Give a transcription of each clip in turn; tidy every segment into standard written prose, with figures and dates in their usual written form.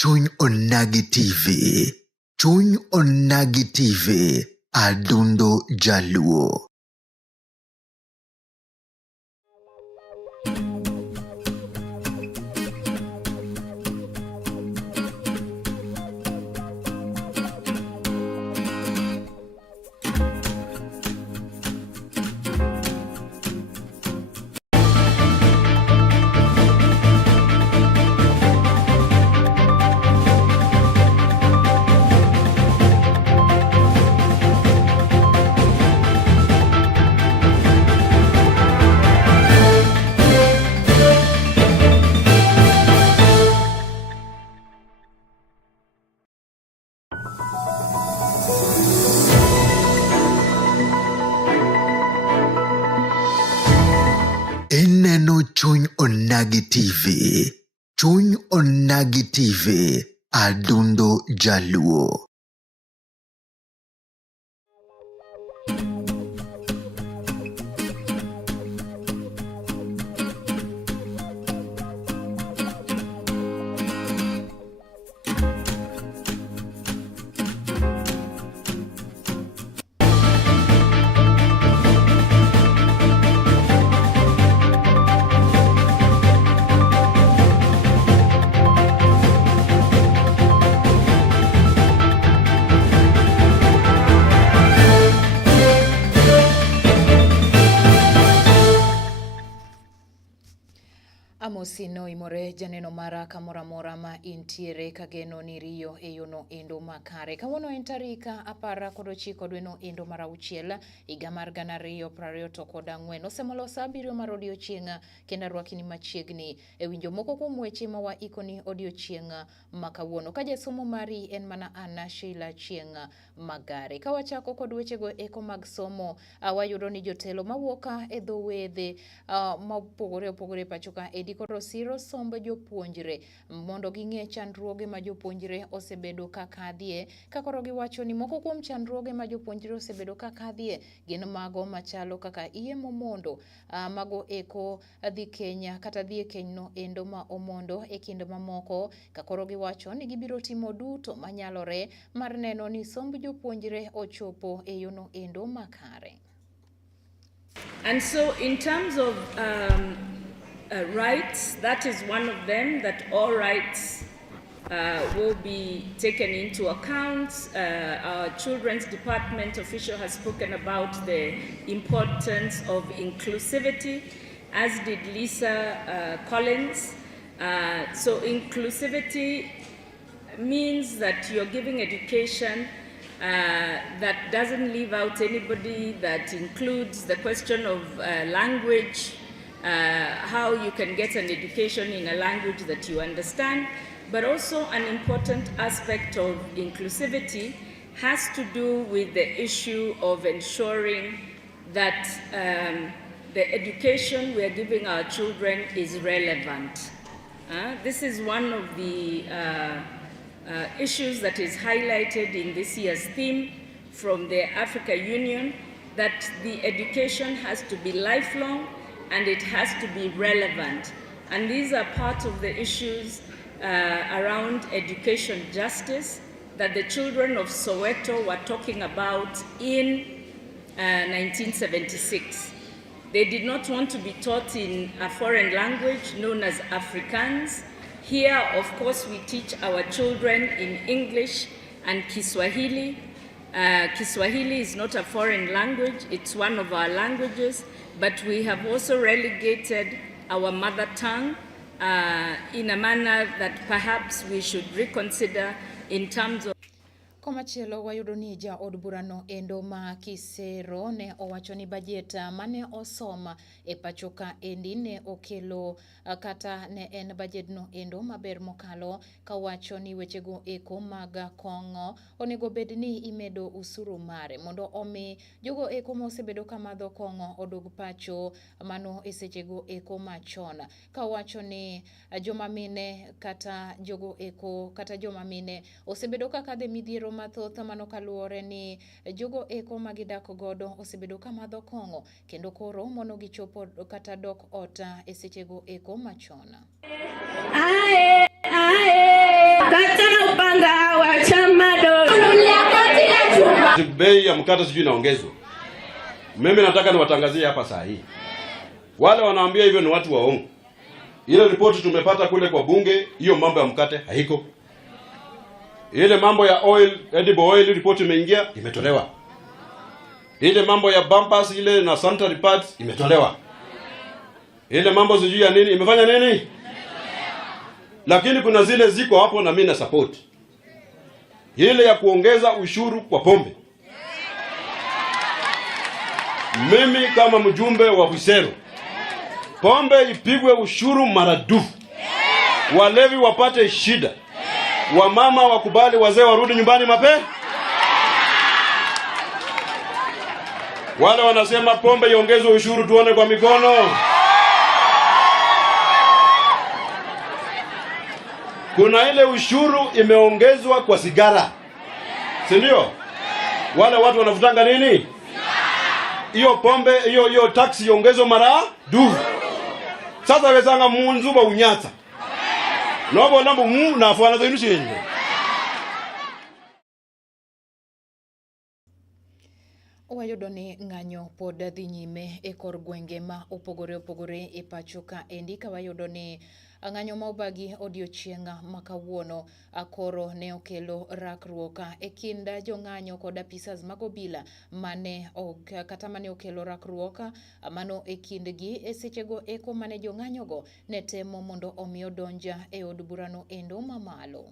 chuny onagi TV. Chuny onagi TV. Adundo Jaluo. Ineno chuny onagi TV. Chuny onagi TV. Adundo Jaluo. Amosino imore janeno mara kamora mora ma intiere kageno ni riyo eyono endo makare. Kawuono en tarika 19 dwe no endo mar auchiel higa mar 2024. Osemolo Saa Abirio mar odiochieng' kendo arwakini machiegni e winjo moko kuom weche ma waikoni odiochieng' ma kawuono. Ka jasomo mari en mana ana Sheila Achieng Magare. Ka wachako kod wechego eko mag somo, wayudo ni jotelo mawuok e dho wedhe mopogore opogore pachoka edi koro siro somb jopuonjre mondo ging'e chandruoge ma jopuonjre osebedo ka kadhie. Ka koro giwacho ni moko kuom chandruoge ma jopuonjre osebedo ka kadhie gin mago machalo kaka iye momondo, mago eko dhi Kenya kata dhi e keny no endo ma omondo e kind mamoko. Ka koro giwacho ni gibiro timo duto manyalore mar neno ni somb jopuonjre ochopo e yono endo makare. And so in terms of rights, that is one of them, that all rights will be taken into account. Our Children's Department official has spoken about the importance of inclusivity, as did Lisa Collins. So inclusivity means that you're giving education that doesn't leave out anybody, that includes the question of language, how you can get an education in a language that you understand, but also an important aspect of inclusivity has to do with the issue of ensuring that the education we are giving our children is relevant. This is one of the issues that is highlighted in this year's theme from the Africa Union, that the education has to be lifelong and it has to be relevant. And these are part of the issues around education justice that the children of Soweto were talking about in 1976. They did not want to be taught in a foreign language known as Afrikaans. Here, of course, we teach our children in English and Kiswahili. Kiswahili is not a foreign language, it's one of our languages, but we have also relegated our mother tongue in a manner that perhaps we should reconsider in terms of Komachielo wayudo ni ja od burano endo ma Kisero ne owacho ni bajet mane osoma e pachoka endi ne okelo kata ne en bajet no endo maber mokalo, ka wacho ni wechego eko mag kong'o onego bed ni imedo usuru mare mondo omi jogo eko mosebedo kamadho kong'o odog pacho mano e sechego eko machon. Ka wacho ni joma mine kata jogo eko kata joma mine osebedo kakadhe midhiero mathoth mano kaluwore ni jogo eko magidak godo osebedo kamadho kong'o kendo koro mono gichopo kata dok ot e sechego eko machon. Katana upanga wa chamado. Bei ya mkate sijui inaongezwa. Mimi nataka niwatangazie hapa saa hii. Wale wanaambia hivyo ni watu waongo. Ile ripoti tumepata kule kwa bunge, hiyo mambo ya mkate haiko. Ile mambo ya oil, edible oil ripoti imeingia, imetolewa. Ile mambo ya bumpers ile na sanitary pads imetolewa. Ile mambo sijui ya nini imefanya nini? Lakini kuna zile ziko hapo na mimi na support. Ile ya kuongeza ushuru kwa pombe. Mimi kama mjumbe wa Busero, pombe ipigwe ushuru maradufu. Walevi wapate shida. Wamama wakubali wazee warudi nyumbani mapema. Wale wanasema pombe iongezwe ushuru tuone kwa mikono. Kuna ile ushuru imeongezwa kwa sigara. Si ndio? Wale watu wanavutanga nini? Hiyo pombe, hiyo tax iongezwe mara dufu. Sasa wezanga munzuba unyatsa. Nobo lambo mu na afwana zenu shenye. Wayudo ni ng'anyo pod dhi nyime e kor gwenge ma opogore e pacho ka endi ka wayudo ni ng'anyo ma obagi odiochienga ma kawuono akoro ne okelo rakruok e kind jong'anyo kod apisas mag obila mane okelo rakruok mano e kindgi e sechego eko mane jong'anyogo ne temo mondo omi odonja e od burano endo mamalo.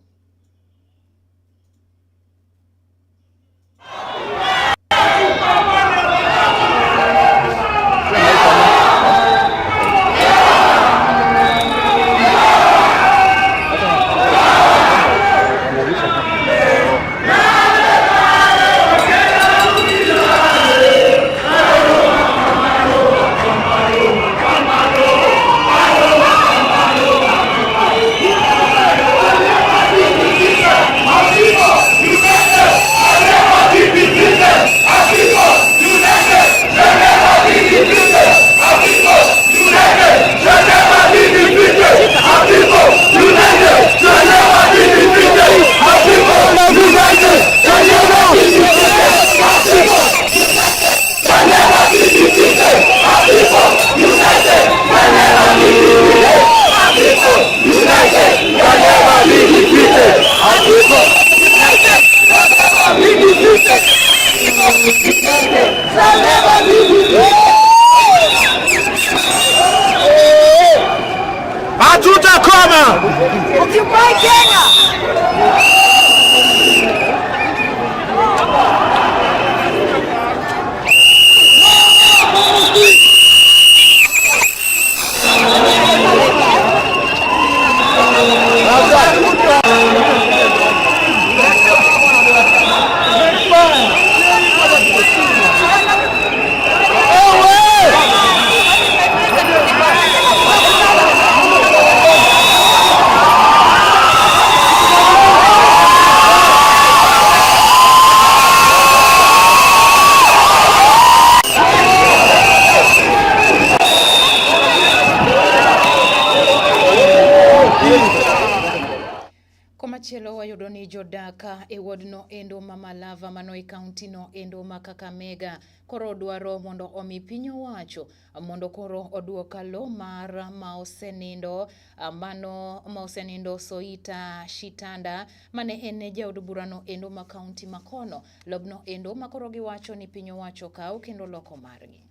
Komachielo wayudo ni jodaka e wodno endo mamalava mano e kaunti no endo Kakamega koro dwaro mondo omi piny owacho mondo koro oduoka lo mar maosenindo Soita Shitanda mane en jaod burano endo ma kaunti makono lobno endo makoro giwacho ni piny owacho kaw kendo loko margi.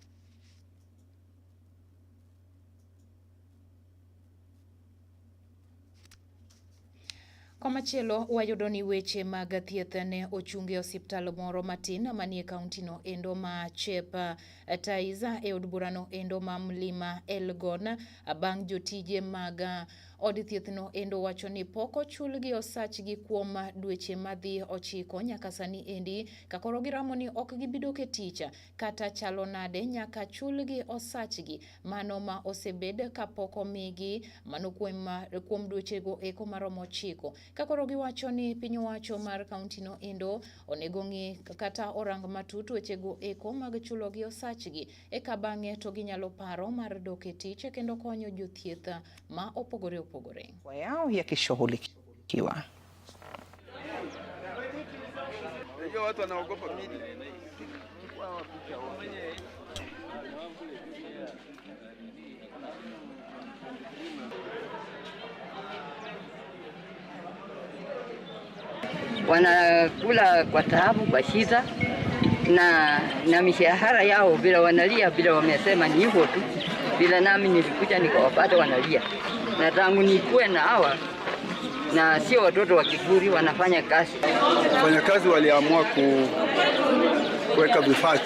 Komachielo wayudo ni weche mag thieth ne ochungi osiptal moro matin manie kaunti no endo ma Chepa Taiza e od burano endo ma Mlima Elgon bang' jotije mag od thieth no endo wacho ni poko chulgi osachgi kuom dweche madhi 9 nyaka sani endi kakoro giramo ni ok gibidok e tich kata chalo nade nyaka chulgi osachgi mano ma osebed kapoko migi mano kuom dwechego eko maromo 9 kakoro giwacho ni piny owacho mar kaunti no endo onego ng'i kata orang matut wechego eko mag chulogi osachgi eka bang'e to ginyalo paro mar dok e tich kendo konyo jothieth ma opogore yao yakishughulikiwa. Unajua watu wanaogopa mili. Wanakula kwa taabu, kwa shida na mishahara yao bila wanalia, bila wamesema ni hivyo tu. Bila nami nilikuja nikawapata wanalia. Na tangu nikuwe na hawa na sio watoto wa kiburi, wanafanya kazi. Wafanyakazi waliamua kuweka vifaa.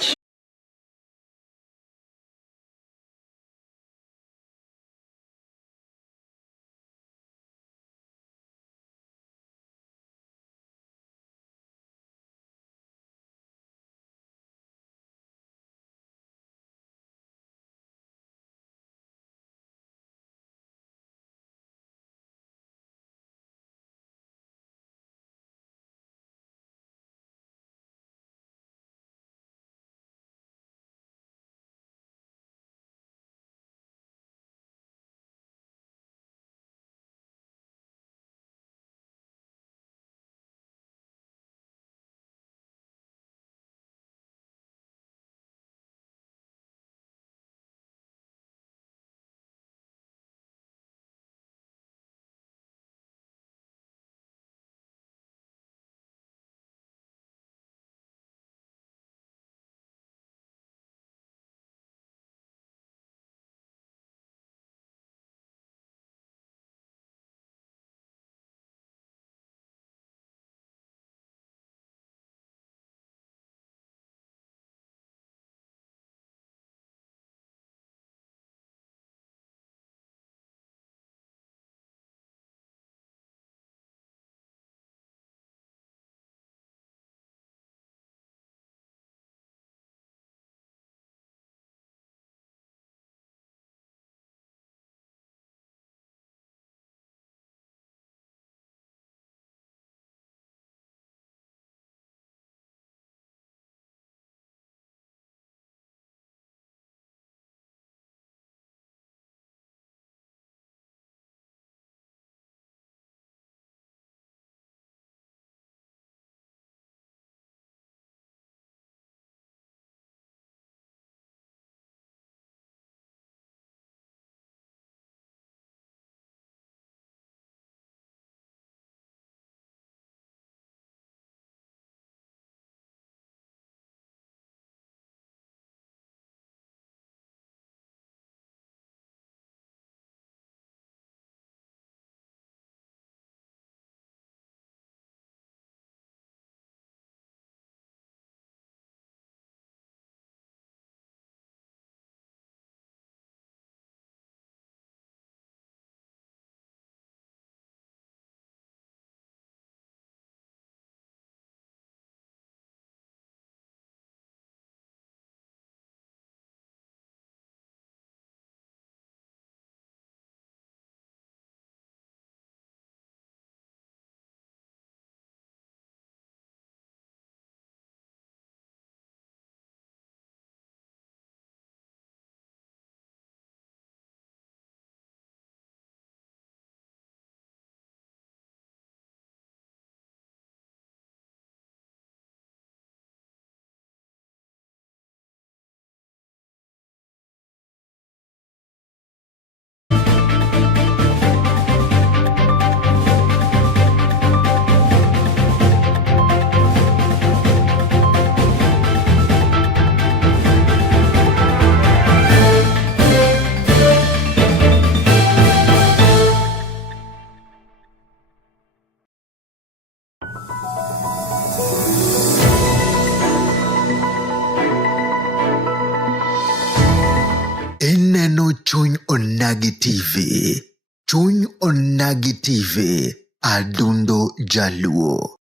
Chuny Onagi TV. Chuny Onagi TV. Adundo Jaluo.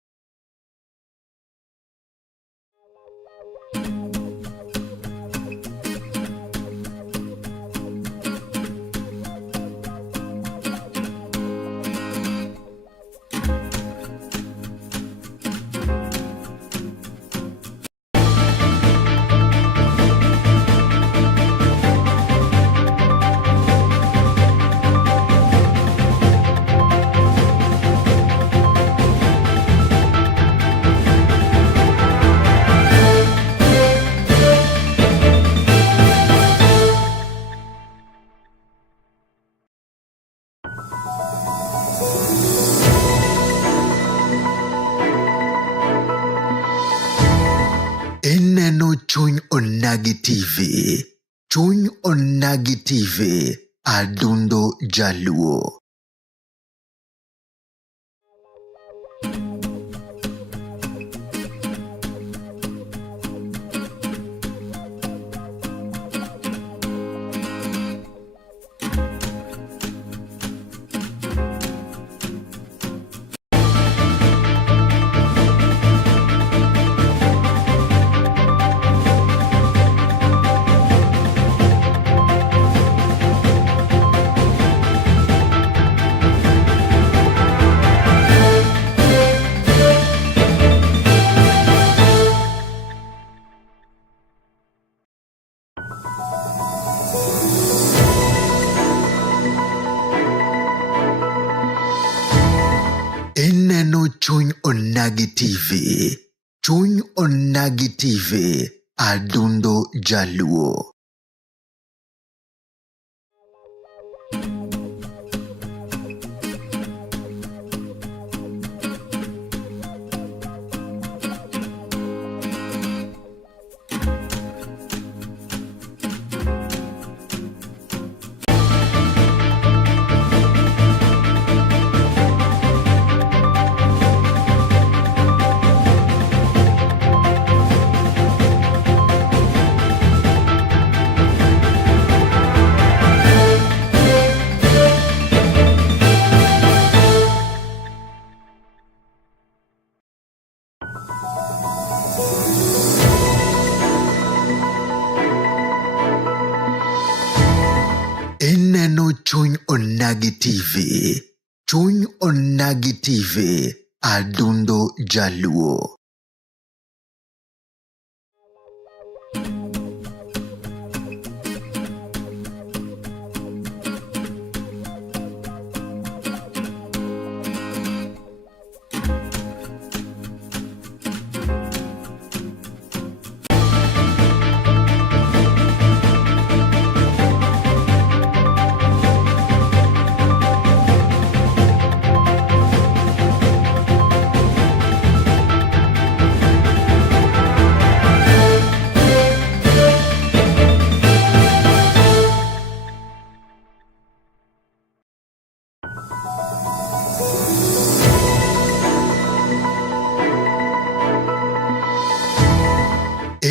chuny onagi TV. Chuny onagi TV. Adundo Jaluo. Ineno chuny onagi TV. Chuny onagi TV. Adundo Jaluo. Ineno chuny onagi TV. Chuny onagi TV. Adundo Jaluo.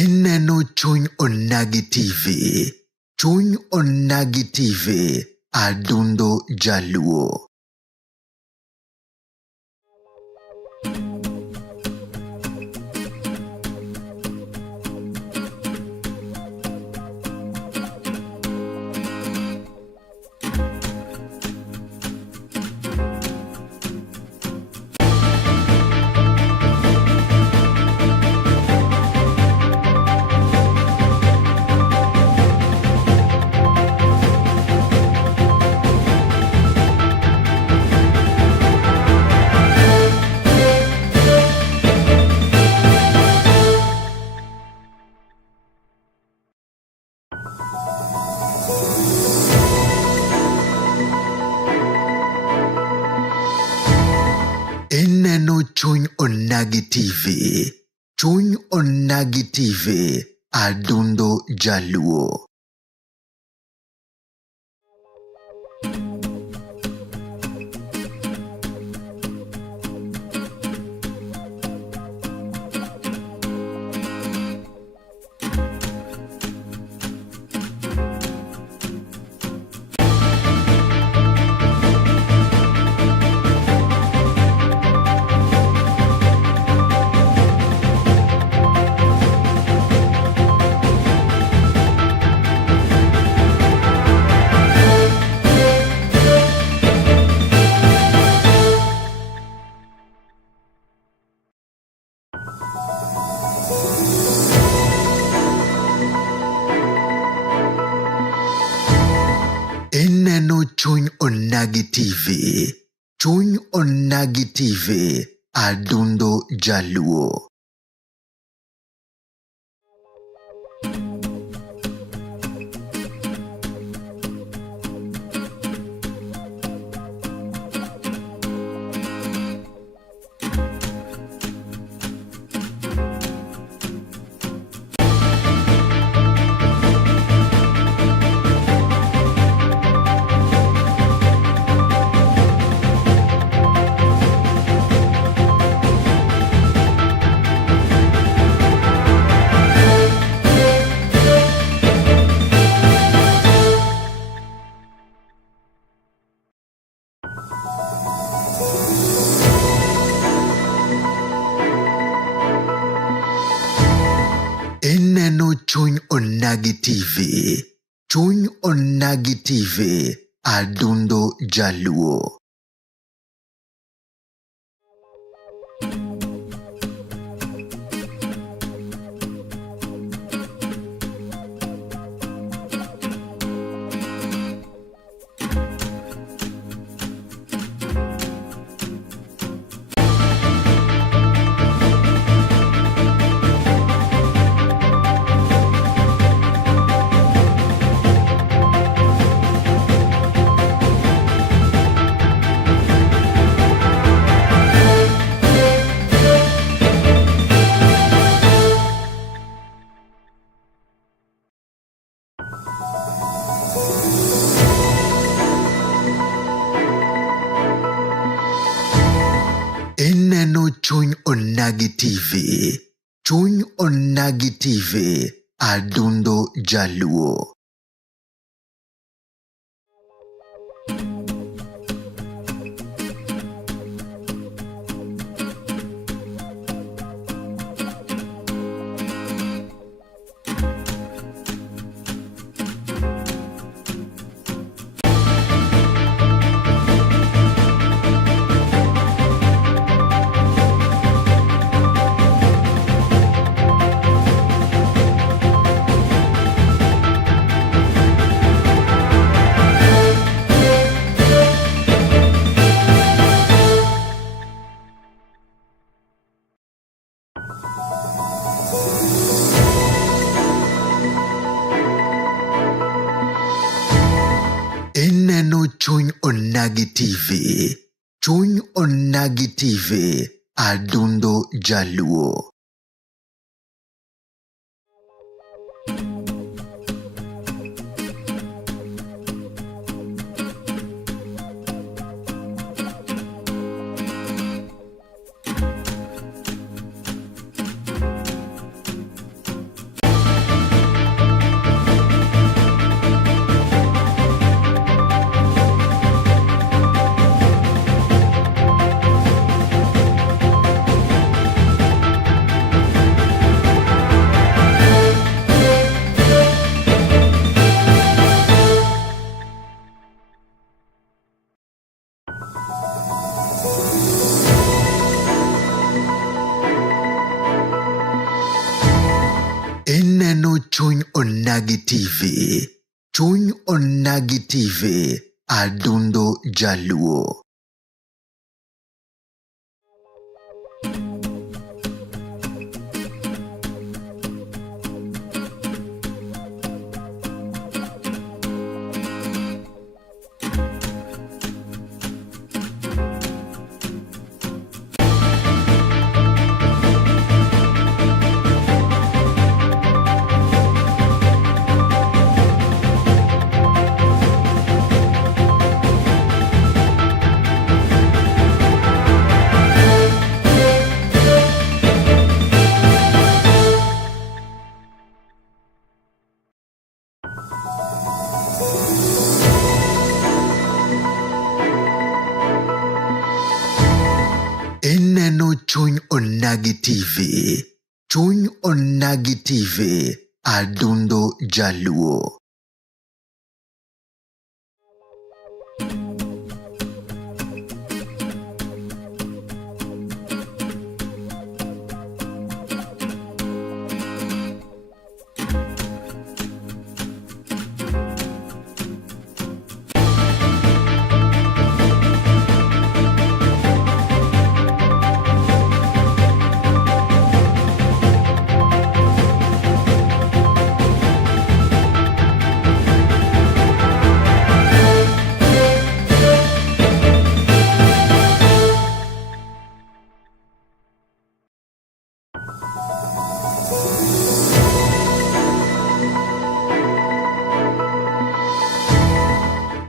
Ineno chuny onagi TV. Chuny onagi TV. Adundo Jaluo. Ineno chuny onagi TV. Chuny onagi TV. Adundo Jaluo. Ineno chuny onagi TV. Chuny onagi TV. Adundo Jaluo. TV. Chuny Onagi TV. Adundo Jaluo. Ineno Chuny Onagi TV. Chuny Onagi TV. Adundo Jaluo. Ineno Chuny Onagi TV. Chuny Onagi TV. Adundo Jaluo. Ineno Chuny Onagi TV. Chuny Onagi TV. Adundo Jaluo. Ineno Chuny Onagi TV. Chuny Onagi TV. Adundo Jaluo.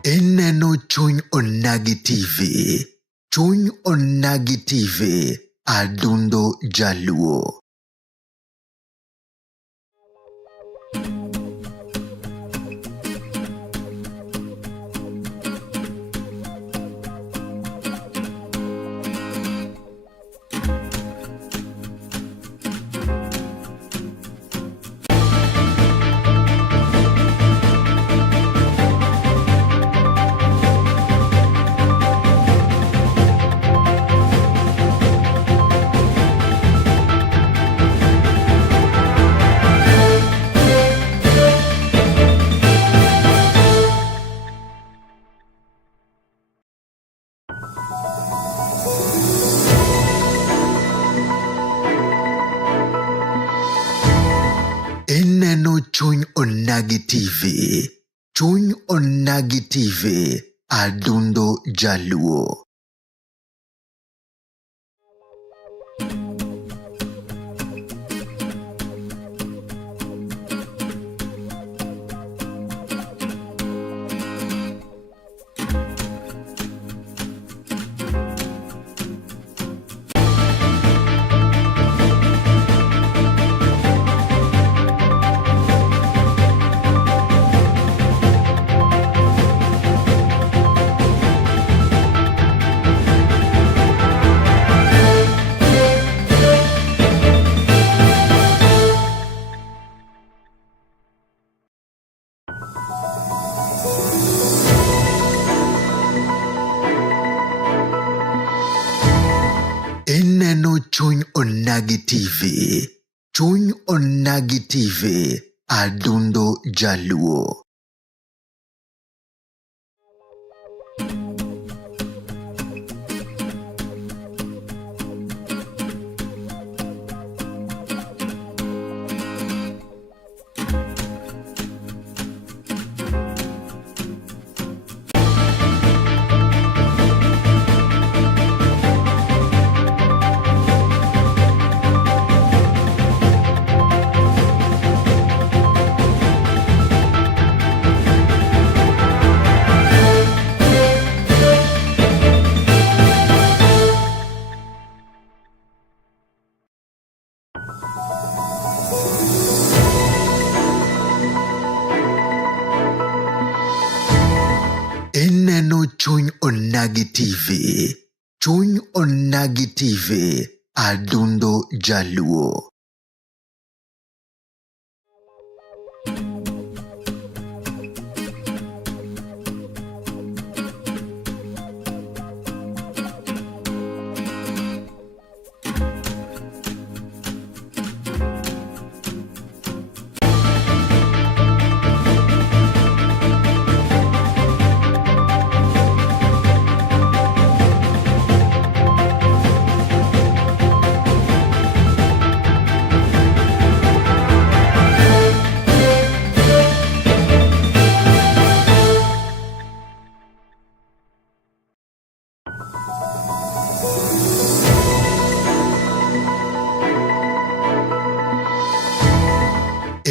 Ineno Chuny Onagi TV. Chuny Onagi TV. Adundo Jaluo. Onagi TV. Chuny Onagi TV. Adundo Jaluo. Ineno Chuny Onagi TV. Chuny Onagi TV. Adundo Jaluo. Ineno Chuny Onagi TV. Chuny Onagi TV. Adundo Jaluo.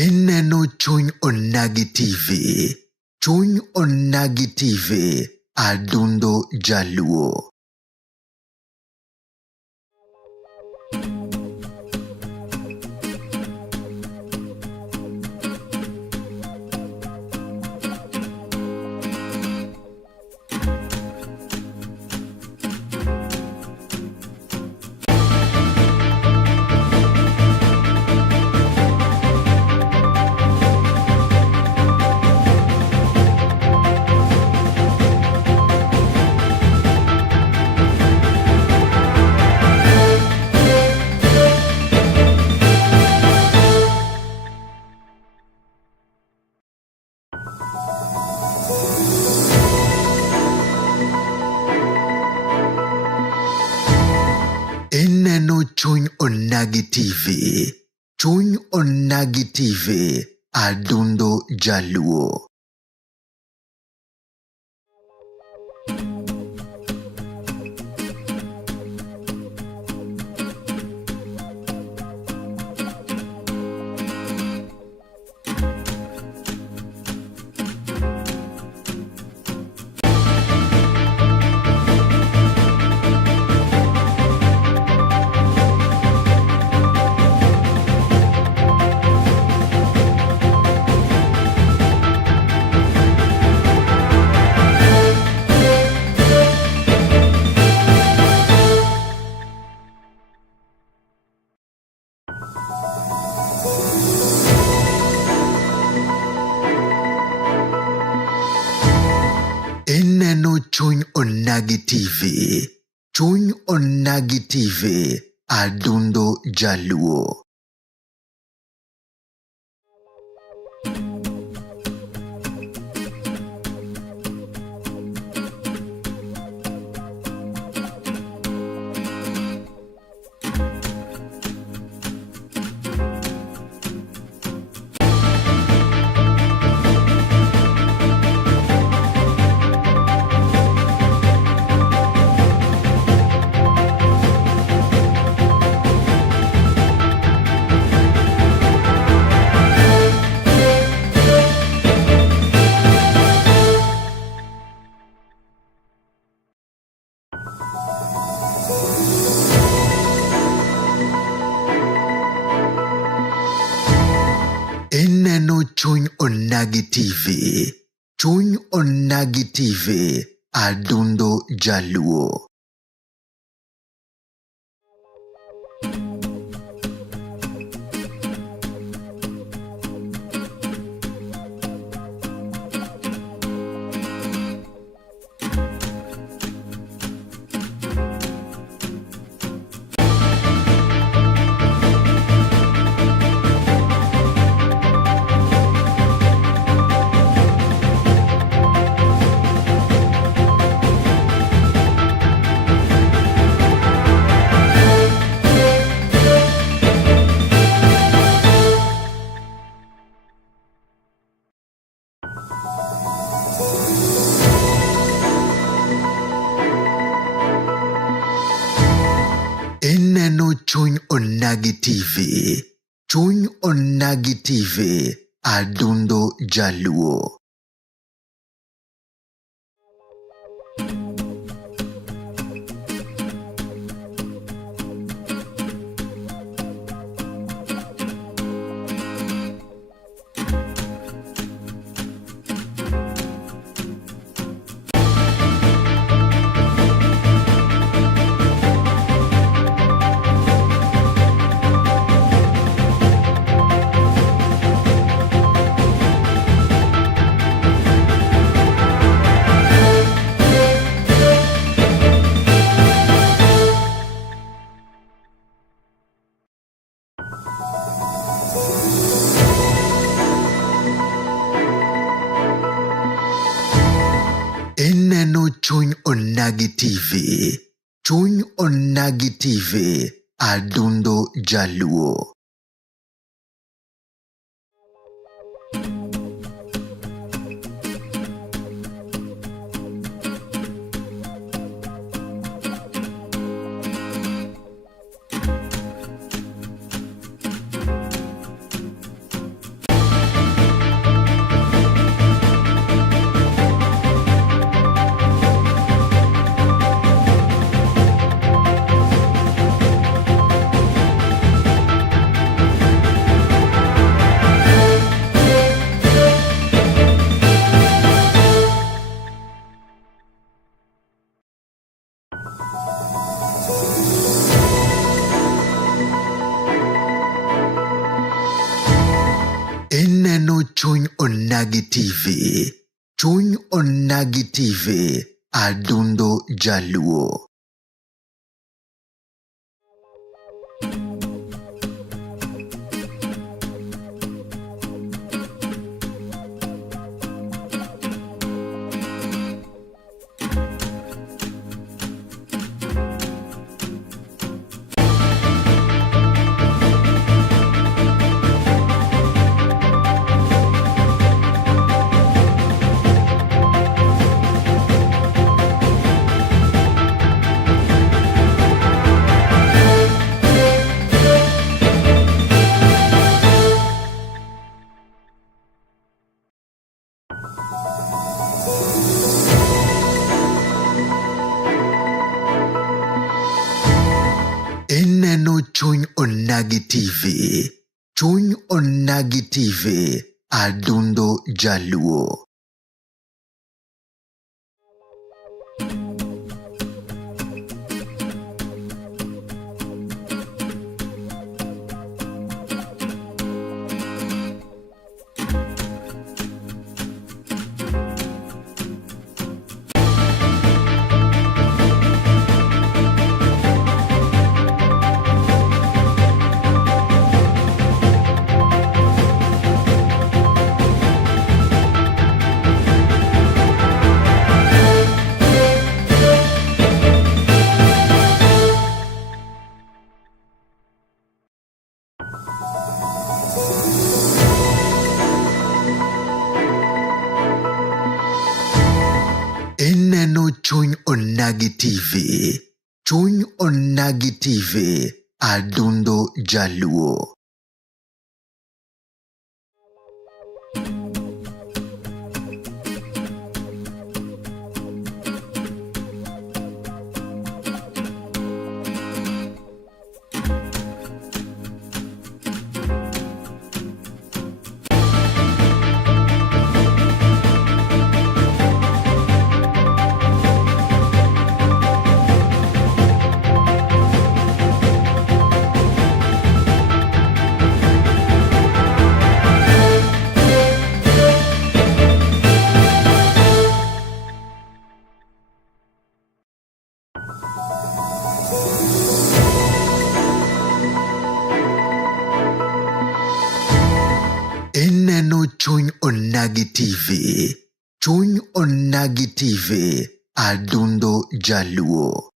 Ineno Chuny Onagi TV. Chuny Onagi TV. Adundo Jaluo. Ineno Chuny Onagi TV. Chuny Onagi TV. Adundo Jaluo. Ineno Chuny Onagi TV. Chuny Onagi TV. Adundo Jaluo. TV. Chuny Onagi TV. Adundo Jaluo. Ineno Chuny Onagi TV. Chuny Onagi TV. Adundo Jaluo. Ineno Chuny Onagi TV. Chuny Onagi TV. Adundo Jaluo. Ineno Chuny Onagi TV. Chuny Onagi TV. Adundo Jaluo. Ineno Chuny Onagi TV. Chuny Onagi TV. Adundo Jaluo. Ineno Chuny Onagi TV. Chuny Onagi TV. Adundo Jaluo. TV. Chuny Onagi TV. Adundo Jaluo.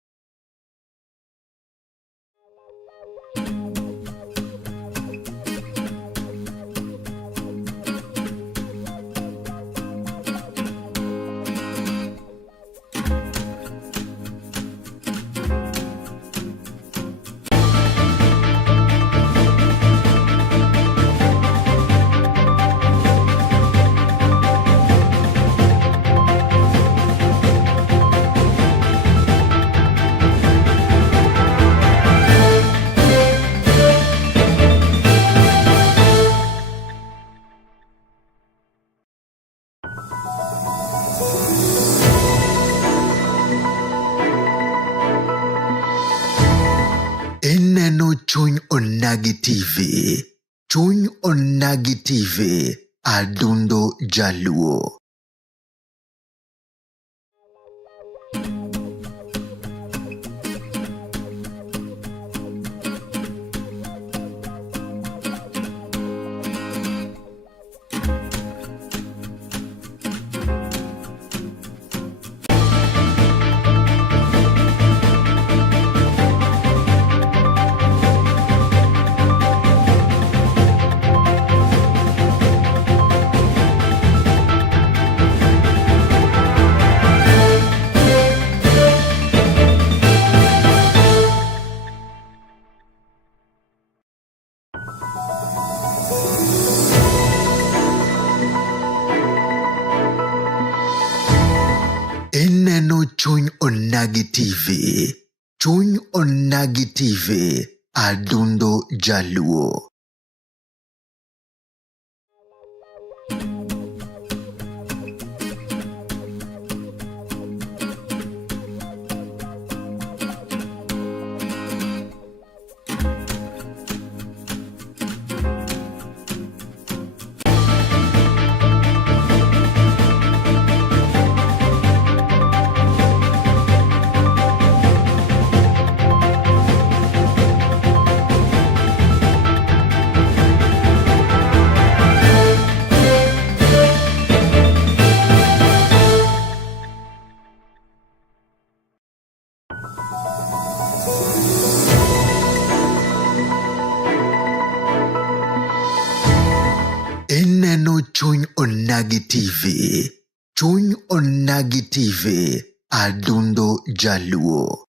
Ineno Chuny Onagi TV. Chuny Onagi TV. Adundo Jaluo. Ineno Chuny Onagi TV. Chuny Onagi TV. Adundo Jaluo. Ineno Chuny Onagi TV. Chuny Onagi TV. Adundo Jaluo.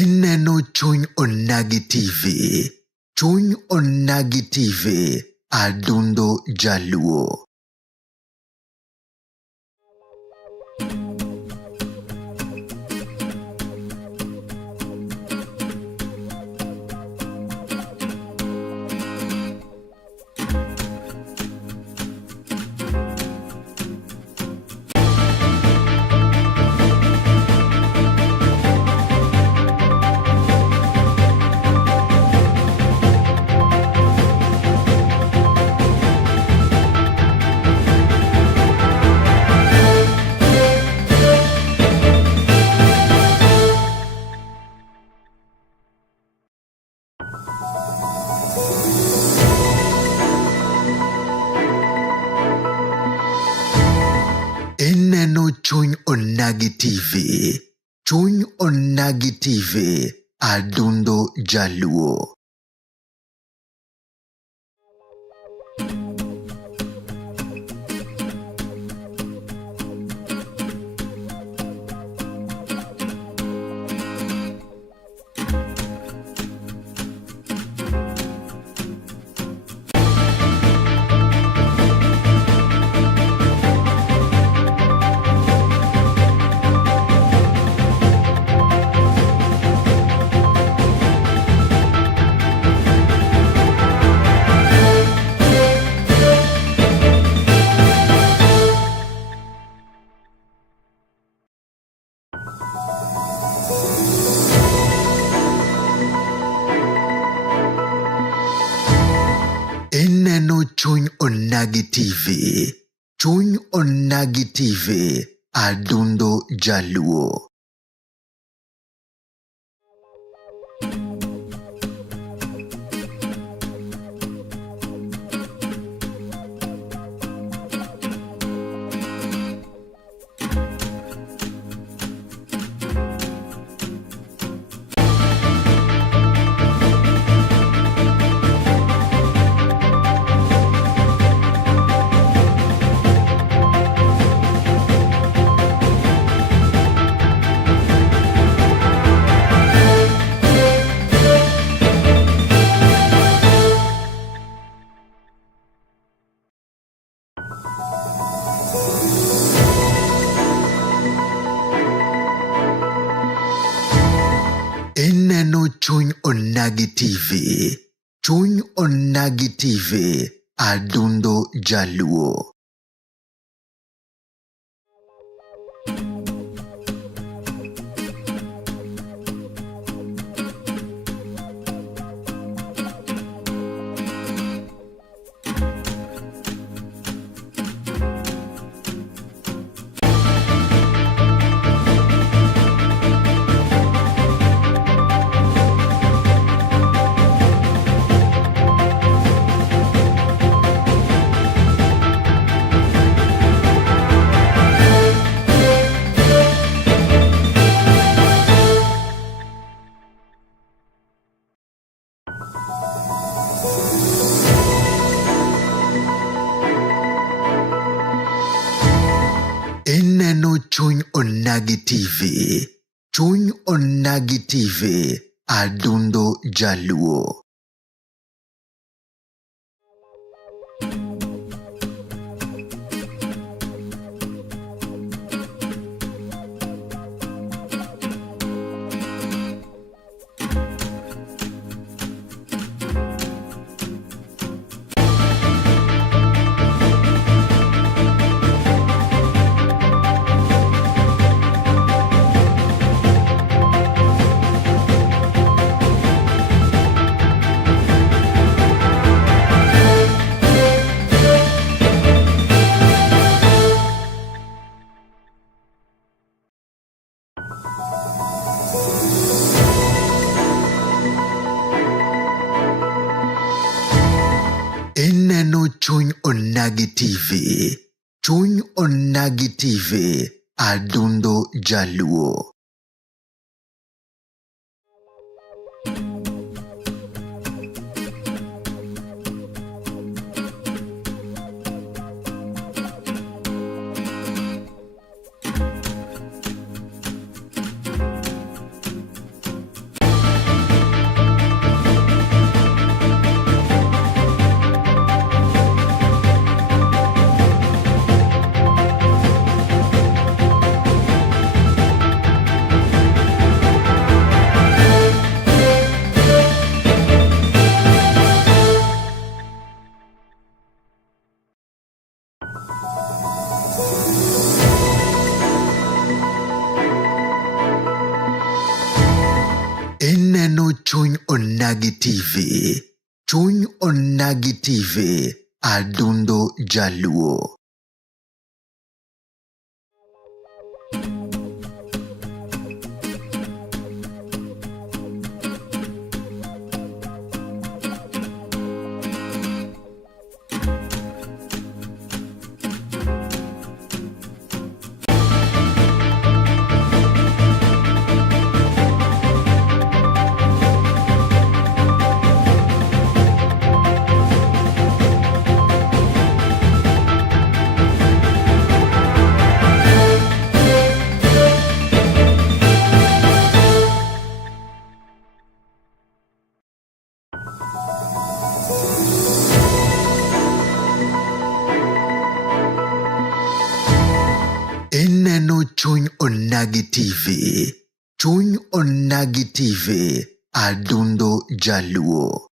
Ineno Chuny Onagi TV. Chuny Onagi TV. Adundo Jaluo. Ineno Chuny Onagi TV. Chuny Onagi TV. Adundo Jaluo. Onagi TV. Chuny Onagi TV. Adundo Jaluo. Ineno Chuny Onagi TV. Chuny Onagi TV. Adundo Jaluo. Ineno Chuny Onagi TV. Chuny Onagi TV. Adundo Jaluo. Ineno Chuny Onagi TV. Chuny Onagi TV. Adundo Jaluo. Ineno Chuny Onagi TV. Chuny Onagi TV. Adundo Jaluo. Ineno Chuny Onagi TV. Chuny Onagi TV. Adundo Jaluo.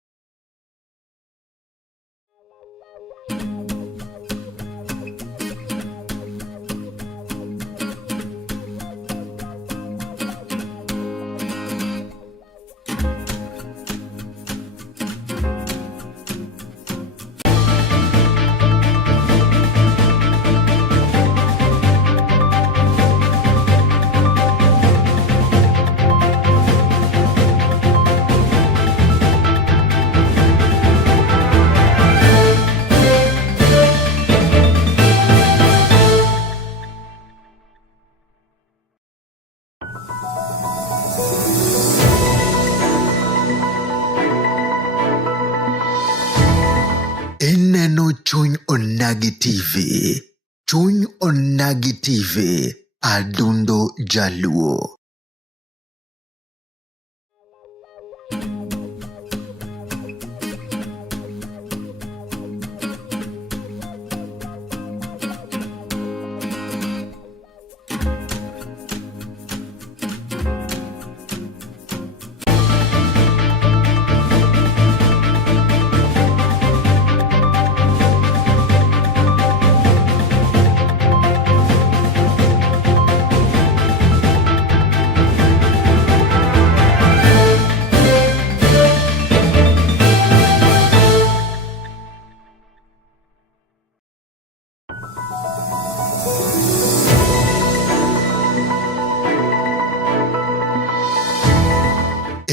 Chuny Onagi TV, adundo jaluo.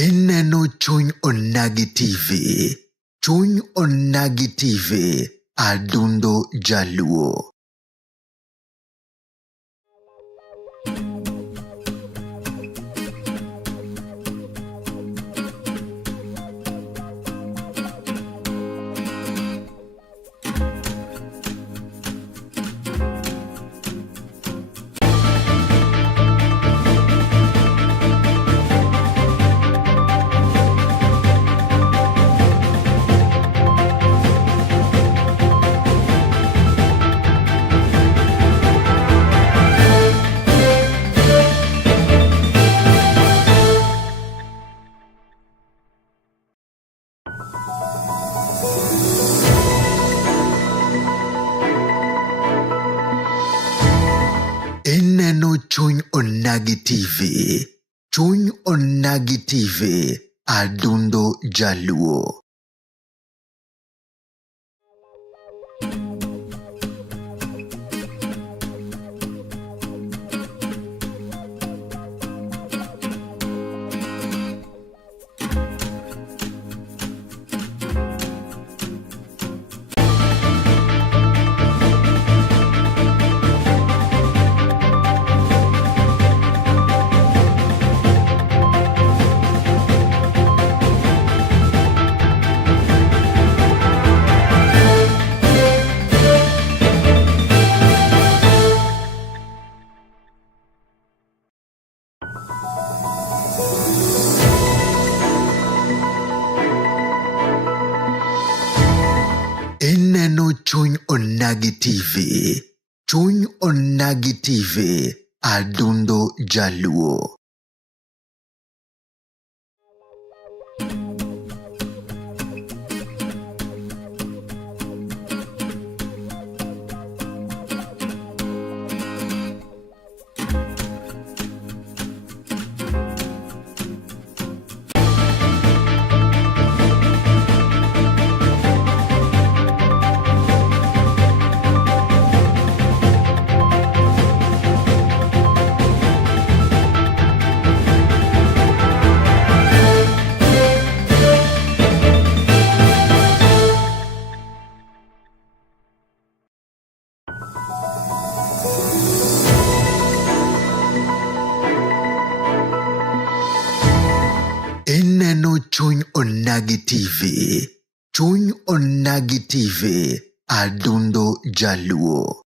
Ineno Chuny Onagi TV. Chuny Onagi TV, adundo jaluo. Ineno Chuny Onagi TV. Chuny Onagi TV, adundo jaluo. Ineno Chuny Onagi TV. Chuny Onagi TV, adundo jaluo. Ineno Chuny Onagi TV. Chuny Onagi TV, adundo jaluo.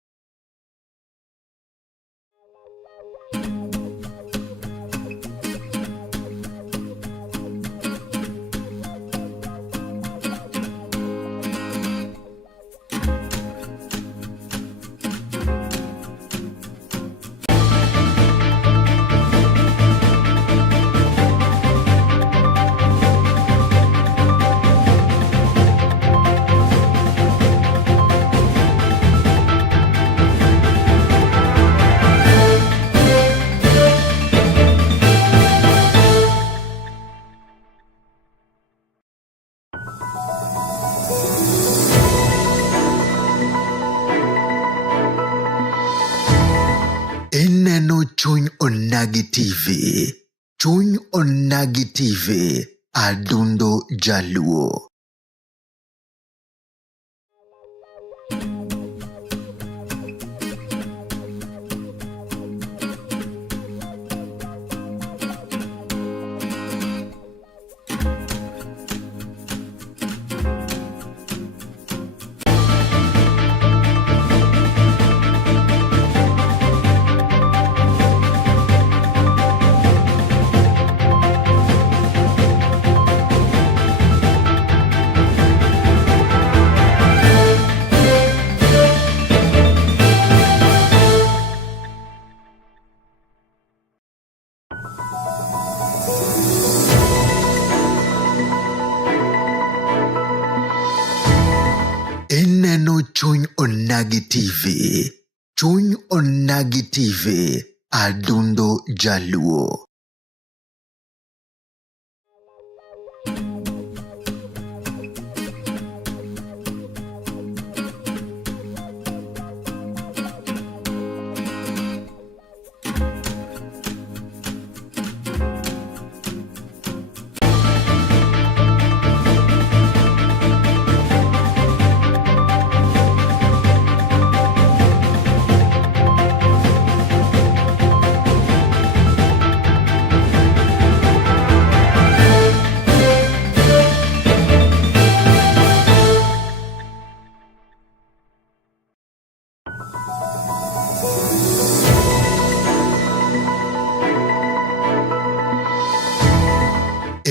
Ineno Chuny Onagi TV. Chuny Onagi TV, adundo jaluo. Onagi TV. Chuny Onagi TV. Adundo Jaluo.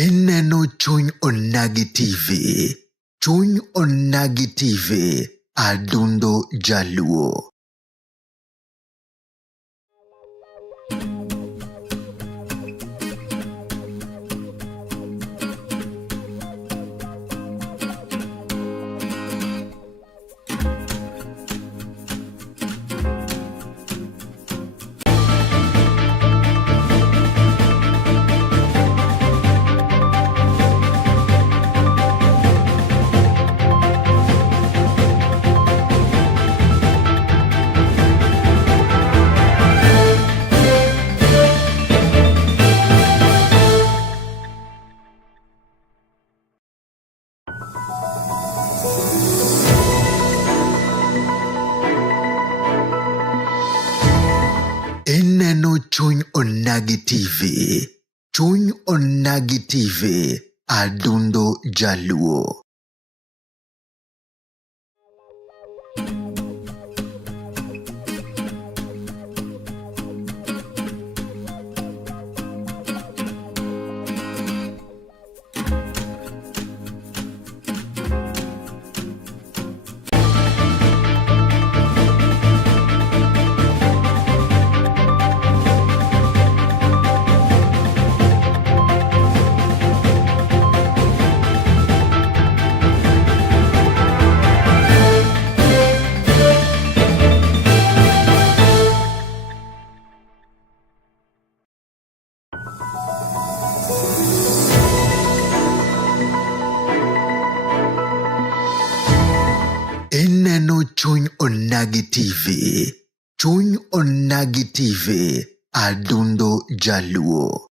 Ineno Chuny Onagi TV. Chuny Onagi TV. Adundo Jaluo. Ineno Chuny Onagi TV. Chuny Onagi TV. Adundo Jaluo. Ineno Chuny Onagi TV. Chuny Onagi TV. Adundo Jaluo.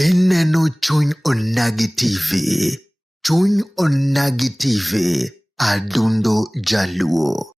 Ineno Chuny Onagi TV. Chuny Onagi TV. Adundo Jaluo.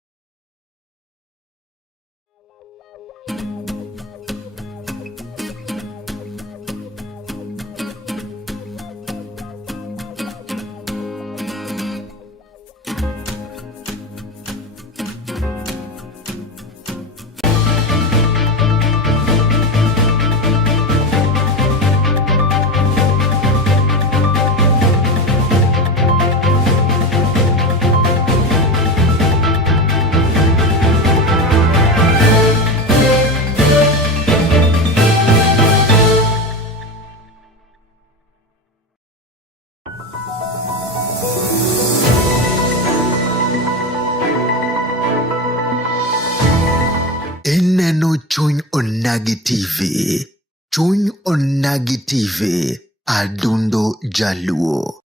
Ineno Chuny Onagi TV. Chuny Onagi TV. Adundo Jaluo.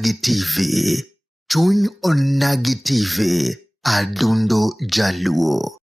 Onagi TV. Chuny Onagi TV. Adundo Jaluo.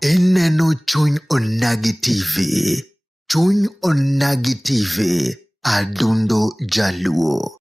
Ineno Chuny Onagi TV. Chuny Onagi TV. Adundo Jaluo.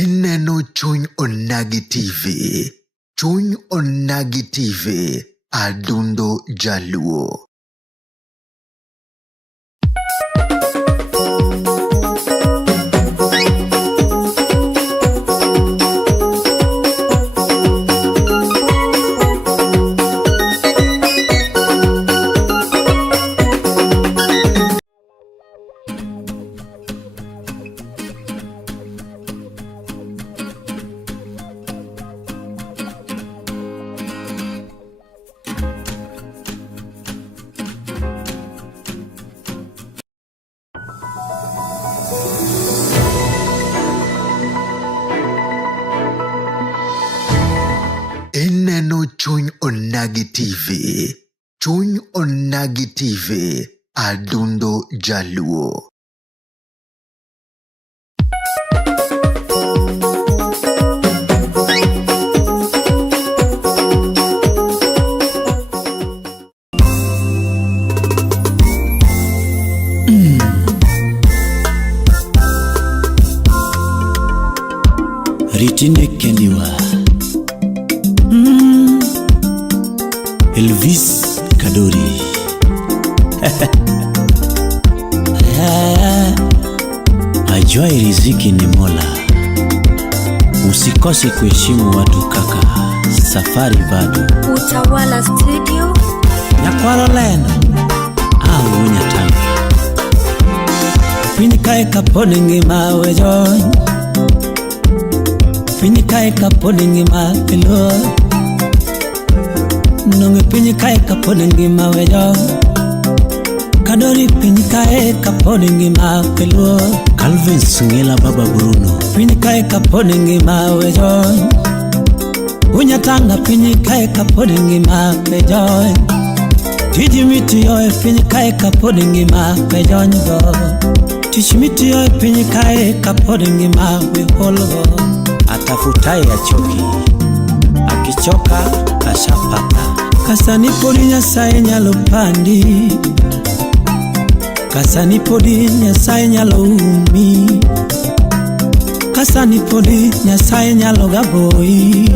Ineno Chuny Onagi TV. Chuny Onagi TV. Adundo Jaluo. Ineno Chuny Onagi TV. Chuny Onagi TV. Adundo Jaluo. Ritine Kendiwa. Elvis Kadori. Ajua riziki ni Mola. Usikose kuheshimu watu kaka. Safari bado. Utawala Studio. Nyakwaro leno. Unyatanga. Pinikae kapone ngima wejoy. Pinikae kapone ngima pelo. Nonge pinikae kapone ngima wejoy. Kadori pinikae kapone ngima pelo. Calvin Singela Baba Bruno. Pinikae kapone ngima wejoy. Unyatanga pinikae kapone ngima wejoy. Tiji miti yoe pinikae kapone ngima wejoy go. Tiji miti yoe pinikae kapone ngima weholgo. Atafutaye achoki, akichoka ashapata. Kasani podi Nyasaye nyalo pandi. Kasani podi Nyasaye nyalo umi. Kasani podi Nyasaye nyalo gaboi.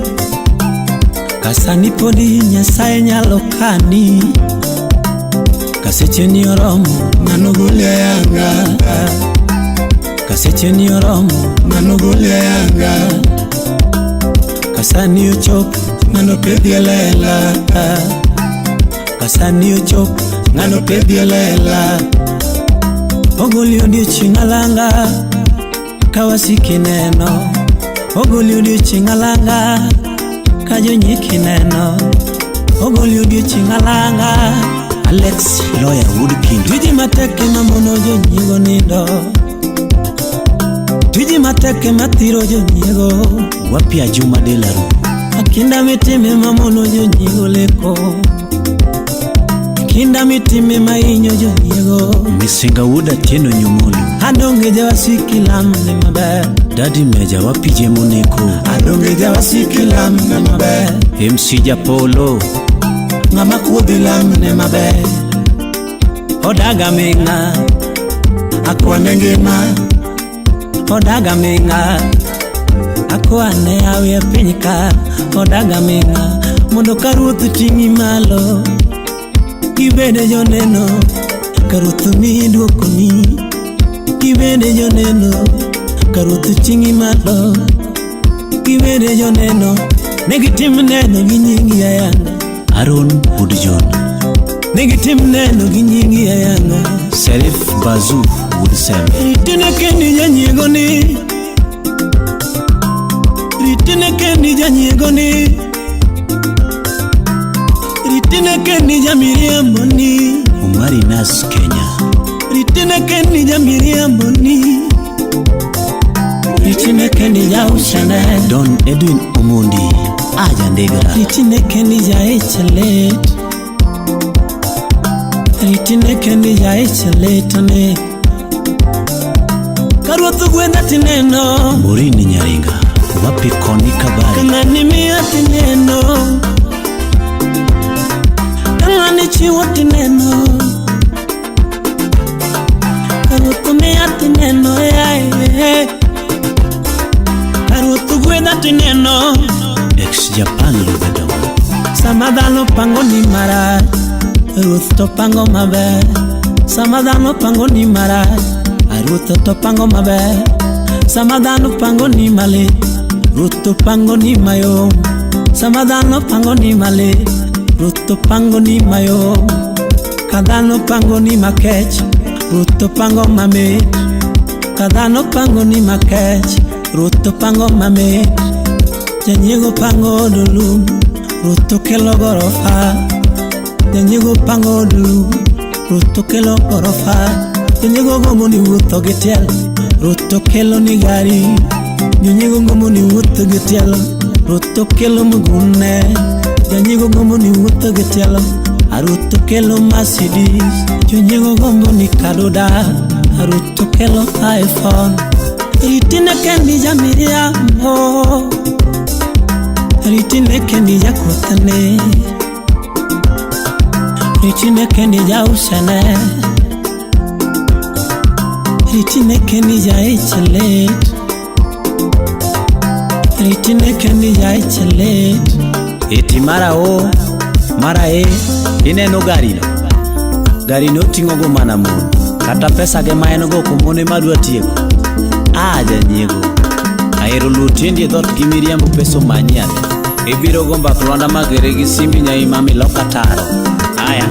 Kasani podi Nyasaye nyalo kani. Kasecheni oromo manugule yanga. Kasecheni oromo manugule yanga. Kasani uchop manopedielela. Kasani uchop ngano pedhi lela ogoli odiochieng' alanga kawasiki neno ogoli odiochieng' alanga ka jonyiki neno ogoli odiochieng' alanga Alex Lawyer Woodkind tiji mateke mamono jonyiego nindo tiji mateke mathiro jonyiego Wapia Juma Delaru akinda mitime mamono jonyiego leko kinda mitime mainyo jonyiego Misinga Wuda Tieno Nyumulu adonge jawasiki lamne maber Daddy Meja wapije moneko adonge jawasiki lamne maber MC Japolo ngama kuodhi lamne maber odaga minga akwane ngima odaga minga akwane awe pinyka odaga minga mondo ka ruoth ting'i malo kibede joneno ka ruoth mi duokoni kibede joneno ka ruoth ting'i malo kibede joneno negitim neno gi nyingi ayanga Aaron Woodjohn negitim neno gi nyingi ayanga Serif Bazu Woodsem Ritine kendi janyiego ni Ritine kendi janyiego ni Ritine kendi jamiriambo ni Umari Nas Kenya Ritine kendi jamiriambo ni Ritine kendi jaushane Don Edwin Omondi Aja Ndegara Ritine kendi jaechalet Ritine kendi jaechaletane Karuothu gwenda tineno Morini Nyaringa Wapi Koni Kabari Kangani miya tineno Kangani chiwo tineno Karuothu miya tineno Karuothu gwenda tineno Ex Japan Lubedo Samadhano pango ni marach Ruoth to pango maber Samadhano pango ni marach Ruoth to pango maber Samadhano pango ni malit Ruoth to pango ni mayom Samadhano pango ni malit Ruoth to pango ni mayom Kadhano pango ni makech Ruoth to pango mamit Kadhano pango ni makech Ruoth to pango mamit Janyiego pango dolum Ruoth to kelo gorofa Janyiego pango dolum Ruoth to kelo gorofa Janyiego gomo ni wuotho gi tielo Ruoth to kelo ni gari Janyiego gomo ni wuotho gi tielo Ruoth to kelo mugune Janyiego gomo ni wuotho gi tielo Ruoth to kelo Mercedes Janyiego gomo ni kadoda Ruoth to kelo iPhone Ritine kendi jamiriambo Ritine kendi jakuothane Ritine kendi jaushane Ritine kendi jaechalet Ritine kendi jaechalet Eti mara o Mara ineno garino Garino ting'o go mana mon Kata pesa ge maeno go kumone madwa tieko Aja nyiego Aero lutiendi dhot gi miriambo peso manyien Ibiro go mbak Lwanda Magere gi simbi nyaimami loka taro Aya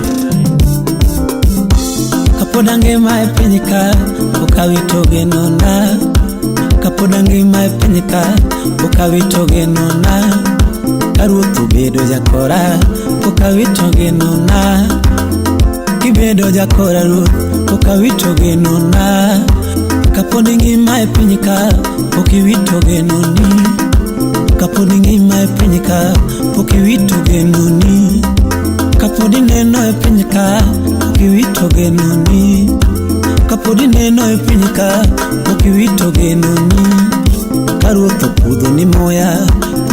Kapoda ngima e pinyka Okawito genona Kapoda ngima e pinyka Okawito genona Karuoth obedo jakora Okawito genona Kibedo jakora Ruoth Okawito genona Kapodi ngima e pinyka Okiwito genoni Kapodi ngima e pinyka Okiwito genoni Kapodi neno e pinyka Okiwito genoni Kapodi neno e pinyka Okiwito genoni Karuoth opudho ni moya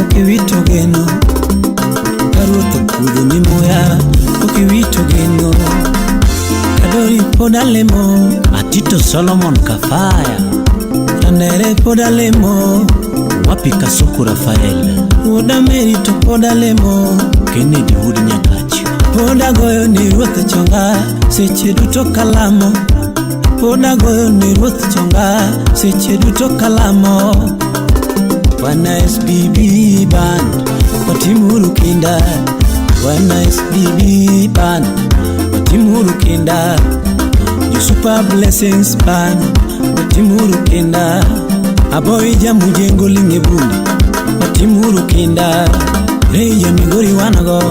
Okiwito geno Karuoth opudho ni moya Okiwito geno Kadori poda lemo Atito Solomon Kafaya Tanere poda lemo Wapi Kasuku Rafael Poda Merito poda lemo Kennedy Wood Nyakachi Poda goyo ni Ruoth chonga Seche duto kalamo Poda goyo ni Ruoth chonga Seche duto kalamo Wana SBB band Watimuru kinda Wana SBB band watimuru kinda. You super blessings pan, watimuru kinda. Aboy jamu jengo lingebundi, watimuru kinda. Reya migori wanago,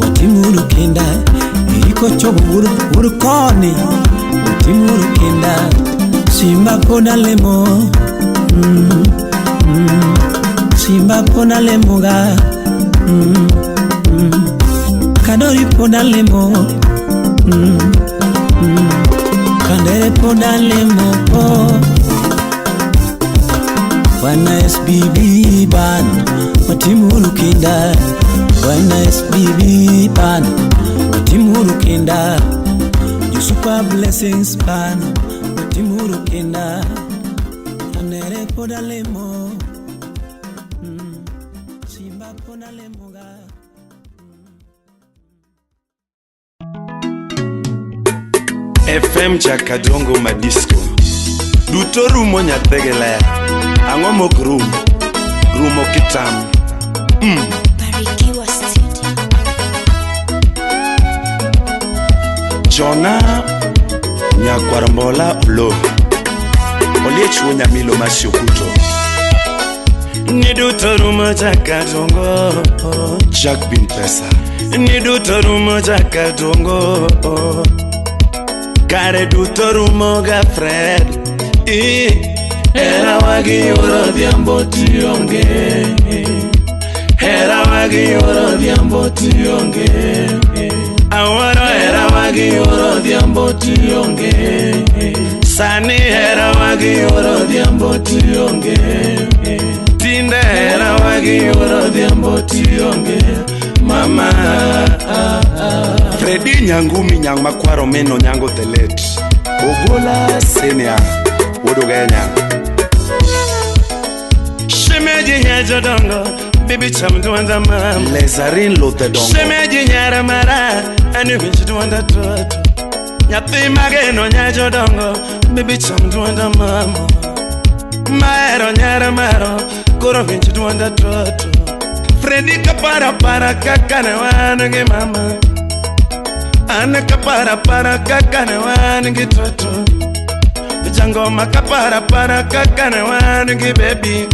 watimuru kinda. Iriko chobo urukoni, watimuru kinda. Simba pona lemo, Simba pona lemo ga, Kadori pona lemo, Kandere pona lemo po. Wana SBB band, watimuru kinda. Wana SBB band, watimuru kinda. You super blessings band, watimuru kinda. Kandere pona lemo, Simba pona lemo ga. FM Chakadongo Madisco Duto rumo nyathegele Ang'o mok rumo kitam Barikiwa Studio. Jona Nyakwarmbola Olo Oliechwo nyamilo masyokuto Ni duto rumo Chakadongo Jack bin pesa Ni duto rumo Chakadongo Kare duto rumo ga Fred Era wagi yoro diambo tionge Era wagi yoro diambo tionge Awaro era wagi yoro diambo tionge Sani era wagi yoro diambo tionge Tinde era wagi yoro diambo tionge Mama Fredi nyangumi nyang makwaro meno nyango telet Ogola senia Wodogenya Shemeji nyajo dongo Bibi chamduanda mama Lezarin lote dongo Shemeji nyara mara Anu vinchiduanda toto Nyathi mageno nyajo dongo Bibi chamduanda mama Maero nyara maro Koro vinchiduanda toto Fredi kapara kakane wange mama Ane kapara kakane wange toto Jangoma kapara kakane wange baby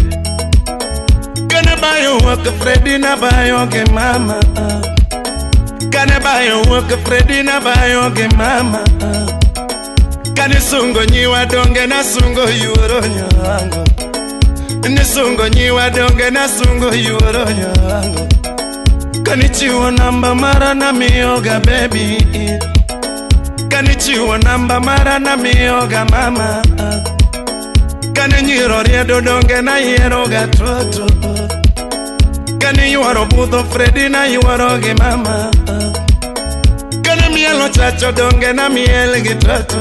Kane bayo waka Fredi na bayo ge mama Kane bayo waka Fredi na bayo ge mama Kane sungo nyiwa donge na sungo yuro nyango Nisungo nyiwa donge na sungo yuro nyango Kanichiwa namba mara na miyoga baby Kanichiwa namba mara na miyoga mama Kani nyiro riedo donge na yeroga toto Kani yuaro budho Fredi na yuaro ge mama Kani mielo chacho donge na miele ge toto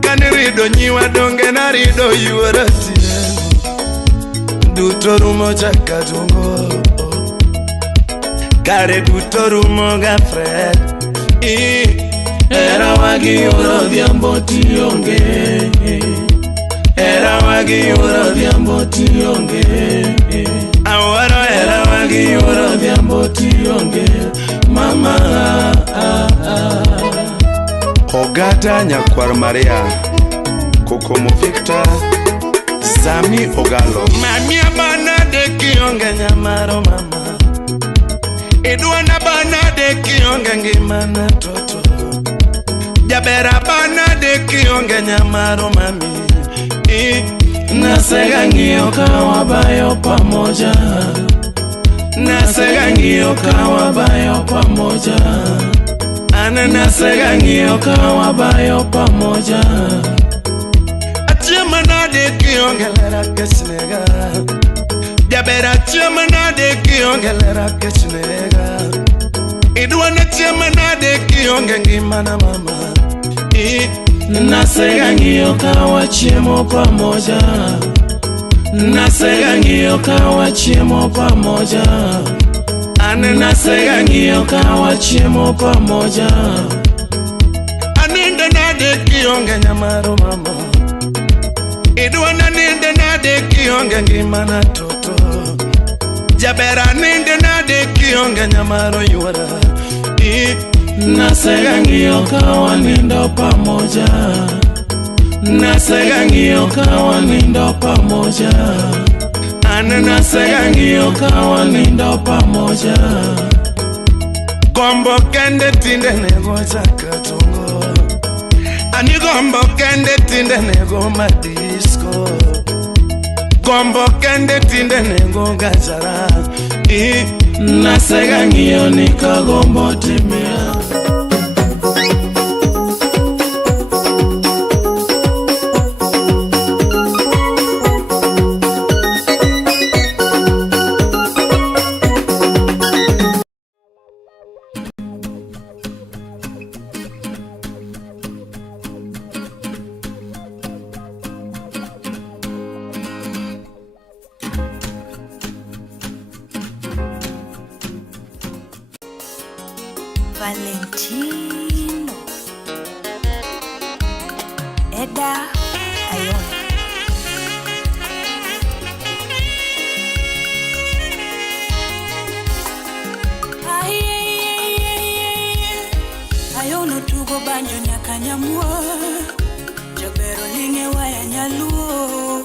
Kani rido nyiwa donge na rido yuaro tire Duto rumo Chakadongo Kare duto rumo ga Fred Era wagi yoro diambo tionge Era wagi yoro diambo tionge Awaro era wagi yoro diambo tionge Mama Ogata Nyakwar Maria Kokomo Victor Sami Ogalo Mami abana de kionge nyamaro mama Edwana bana de kionge ngimana toto Jabera bana de kionge nyamaro mami Nasega ngio kawa bayo pamoja Nasega ngio kawa bayo pamoja Ana nasega ngio kawa bayo pamoja Achema na de kionge lera kesnega Jabera chema na de kionge lera kesnega Idwana chema na de kionge ngimana mama Nasega ngio kawa chemo pamoja Nasega ngio kawa chemo pamoja Ane nasega ngio kawa chemo pamoja Aninde na de kionge nyamaro mama Idwana ninde na de kionge ngimana toto Jabera ninde na de kionge nyamaro yuara Nasega ng'iyo ka wanindo pamoja. Nasega ng'iyo ka wanindo pamoja. Ane nasega ng'iyo ka wanindo pamoja. Gombo kende tinde nego chaka tongo. Ani gombo kende tinde nego madisco. Gombo kende tinde nego gajara. Nasega ng'iyo ni ka gombo timia. Valentino Eda Ayona Ayona tugo banjo nyaka nyamua jabero linge waya nyaluo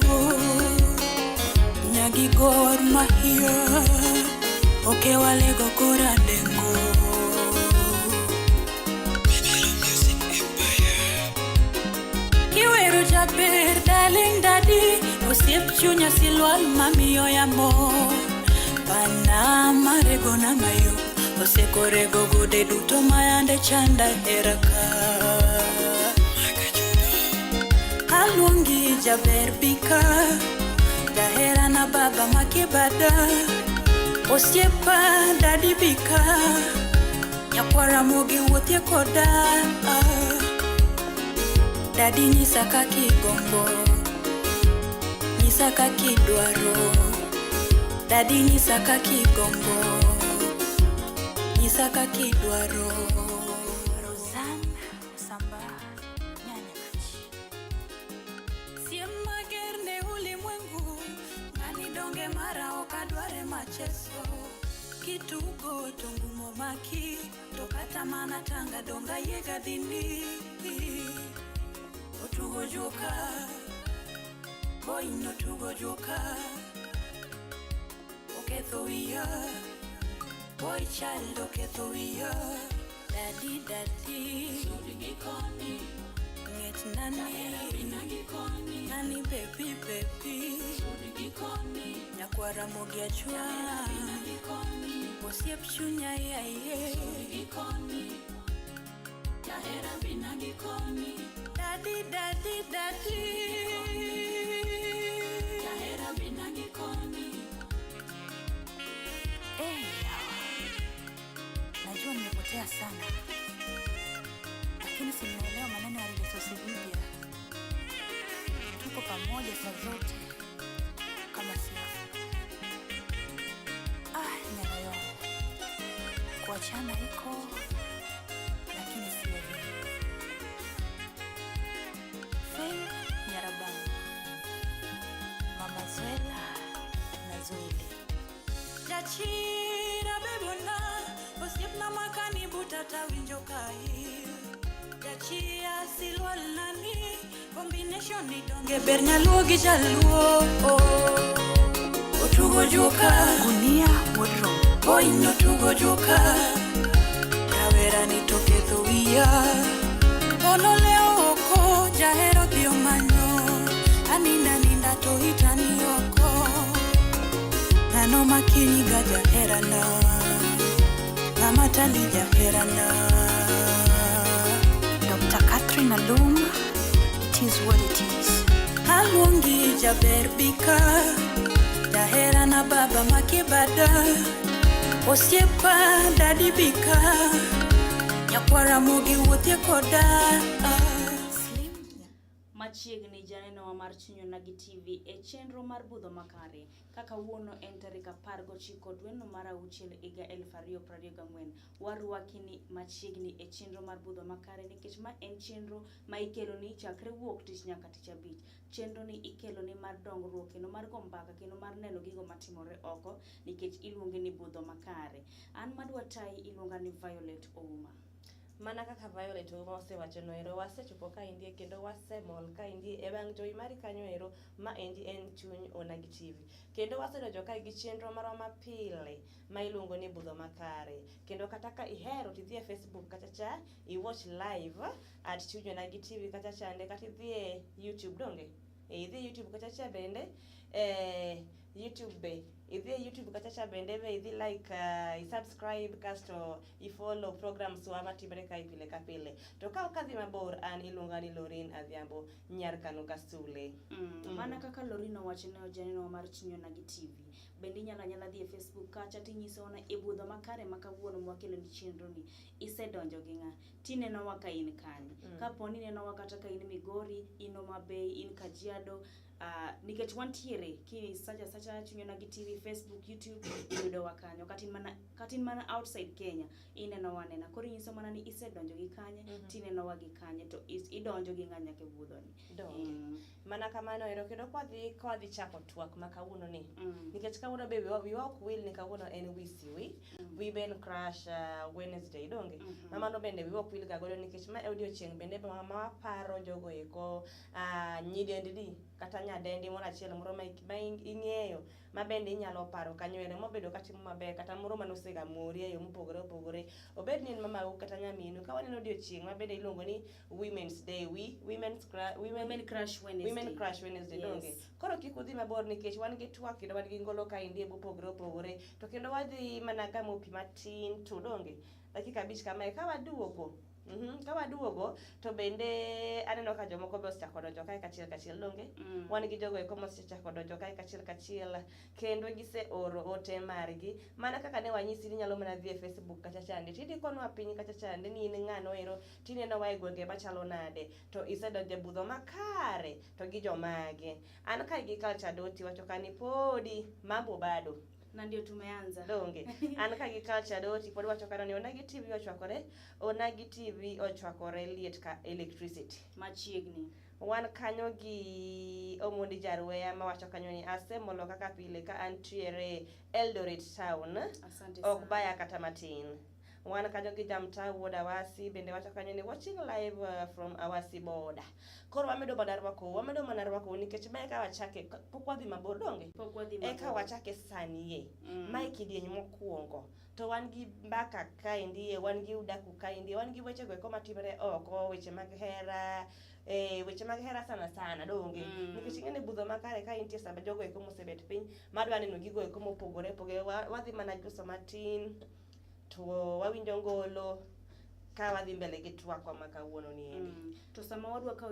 nyagi gor mahia oke wale go kora dengo Jaber darling daddy osiep chunya silwal mamiyo ya mo pana marego na mayo osekorego gode duto mayande chanda heraka alungi jaber bika dahera na baba makibada osiepa daddy bika nyakwara mogi wuothie koda Daddy nyisa kaki gombo, nyisa kaki dwaro. Daddy nyisa kaki gombo, nyisa kaki dwaro. Rosan Samba nyanya machi. Siem mager ne ulimwengu, ngani donge mara okadware macheso. Kitugo tongumo maki, tokata mana tanga donga yega dini. Otugo joka, boy no tugo joka. Oketho iya, boy child oketho iya. Daddy daddy, sudi koni, nget nani, nani baby baby, sudi koni. Nyakwara mogia chua, osiep chunya ya ye, sudi koni. Yahera binagi koni. Daddy, daddy, daddy. Yahera binagi koni. Najua nimepotea sana, lakini simuelewa maneno ya Rilitosibibia. Tuko pamoja saa zote kama siafu. Nyarayo kuachana iko, lakini sio vile. Nyarabani Mama Zwela na Zweli Jachira bebona Osiep na makani butata winjokai Jachia silwal nani Combination ni donge bernya luogi jaluo Otugo joka Gunia wodro Oinyo tugo joka Kawera ni toketho wia Ono leo oko jahero dio manyo Aninda ninda to hitani oko Nano makini ga jaherana Namatali jaherana Dr. Catherine Alum, it is what it is Alungi jaber bika Jaherana baba makibada Osiepa daddy bika Nyakwara mogi wuothie koda Machiegni janeno wa mar Chunyo Nagi TV e chenro mar budho makare kaka wuono en tarik 19 dwe mar auchiel higa 2024 warwakini machiegni e chenro mar budho makare nikech ma en chenro ma ikelo ni chakre wuok tich nyaka tich abich. Chenro ni ikelo ni mar dongruok kendo mar gombaka kendo mar neno gigo matimore oko nikech iluonge ni budho makare. An madwa tai iluonga ni Violet Ouma. mana kaka Violet ma osewacho no ero wasechopo ka indie kendo wasemol ka indie e bang' jowi mari kanyo ero ma endi en chuny Onagi TV kendo wasedonjo ka gi chenro marwa mapile ma iluongo ni budho makare kendo kata ka ihero tidhi e Facebook kacha cha I watch live at chuny Onagi TV kacha chande kata idhi e YouTube donge idhi e YouTube kacha cha bende YouTube be idhi e YouTube kacha cha bende be idhi like I subscribe kasto I follow programs wa matimre kai pile ka pile to ka okadhi mabor an iluonga ni Lorin Adhiambo nyar kanu kasule mana kaka Lorin owacho ne ojaneno mar Chuny Onagi TV bende nyala dhi e Facebook kacha tinyiso na e budho makare makawuono mwakelo ni chenro ni isedonjo gi ng'a tineno wa ka in kanyo kaponi neno wa kata ka in Migori in Homa Bay in Kajiado nikech wantiere ki sacha Chuny Onagi TV Facebook YouTube yudo wa kanyo katin mana outside Kenya ineno wanena koro nyiso mana ni isedonjo gi kanye tineno wa gi kanye to idonjo gi ng'anya ke budho ni mana kamano ero kendo kwadhi chako twak makawuono ni nikech kawuono be wiwa ok wil ni kawuono en wisiwi we ben crash Wednesday donge mamano bende wiwa ok wil ga godo nikech ma odiochieng bende ma waparo jogo eko nyidendi kata nyadendi moro achiel moro ma ing'eyo ma bende inyalo paro kanyo ere mobedo katimo maber kata moro manosega mori e yo mopogore opogore obed ni mamau kata nyaminu ka waneno odiochieng ma bende iluongo ni Women's Day Women Crash Wednesday donge koro kik udhi mabor nikech wan gi twak kendo wan gi ngolo ka indie mopogore opogore to kendo wadhi mana gamo pi matin to donge dakika 5 kamae ka waduogo ka waduogo to bende aneno ka jomoko be osechako donjo kae kachiel donge wan gi jogo eko mosechako donjo kae kachiel kendo gise oro ote margi mana kaka ne wanyisi ni nyalo mana dhi e Facebook kacha chande tidi konwa piny kacha chande ni in ng'ano ero tineno wa e gwenge machalo nade to isedonjo e budho makare to gi jomage an ka gi Culture Doti wacho kani podi mambo bado na ndio tumeanza donge an ka gi Culture Doti pod wacho kana ni Onagi TV ochwakore liet ka electricity machiegni wan kanyo gi Omondi Jarweya ma wacho kanyo ni asemolo kaka pile ka antiere Eldoret town ok baya kata matin wan kanyo gi Jamta wuod Awasi bende wacho kanyo ni watching live from Awasi border koro wamedo mana rwako nikech be ka wachake pok wadhi mabor donge ka wachake sanie mai kidieny mokuongo to wan gi mbaka kaindie wan gi udaku kaindie wan gi weche go eko matimre oko weche mag hera sana donge nikech ing'e ni budho makare ka intie sama jogo eko mosebet piny madwa neno gigo eko mopogore wadhi mana juso matin to wawinjo ngolo ka wadhi mbele gi twak makawuono ni to sama wadwa ka